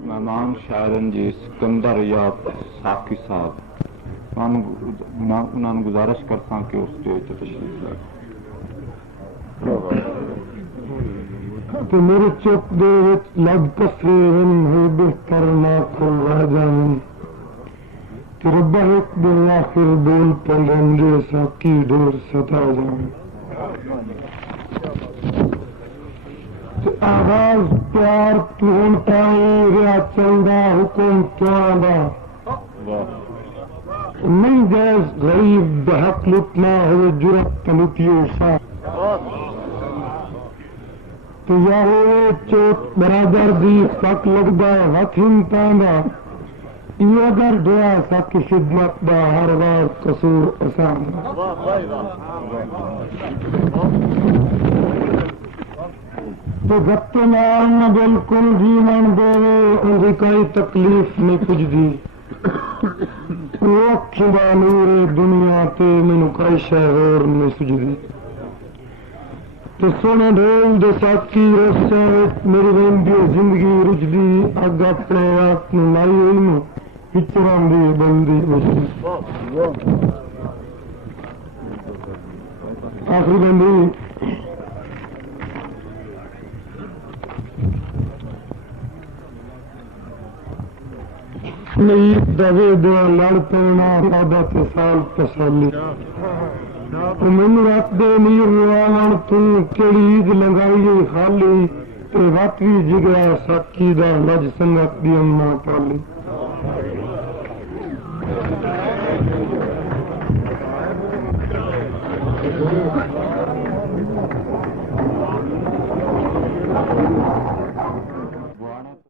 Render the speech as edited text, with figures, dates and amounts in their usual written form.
मेहमान शायरन जी सिकंदर या साकी साहब उन्होंने गुजारिश करता कि उस स्टेज पर तशरीफ लाए मेरे चुप दे लग पसरे हो बेहतर ना खुल रह जाए रब्बा एक दिन आखिर बोल पड़े साकी ढेर सता जाए आवाज प्यार तून पाए रिया चलदा हुकुम तुआदा नहीं जैस गरीब बहक लुटना हो जुरत लुटियो सा तो या हो चोट बराबर दी पक लगदा हथ हिमतांदा इहो अगर दुआ साकी खिदमत दा हर बार कसूर असांदा तो जब माल न बिल्कुल जीवन देवे उनकी कोई तकलीफ नहीं पुजदी अखियां नूरे दुनिया ते मैनू कोई शय होर नहीं सुझदी तो सोने ढोल दे साकी रस्से मेरी रहिंदी जिंदगी रुजदी अग अपने आप नूं लाई हुई विचरांदी बंदी उजदी आखिरी बंदी नहीं दवे दुआ लड़ पैना सादा ते साल तसली मैनू रात दे नीर रुआवण तू केड़ी ईद लंगाई खाली ते वत भी जिगरा साकी दा लज संगत दी अम्मा पाली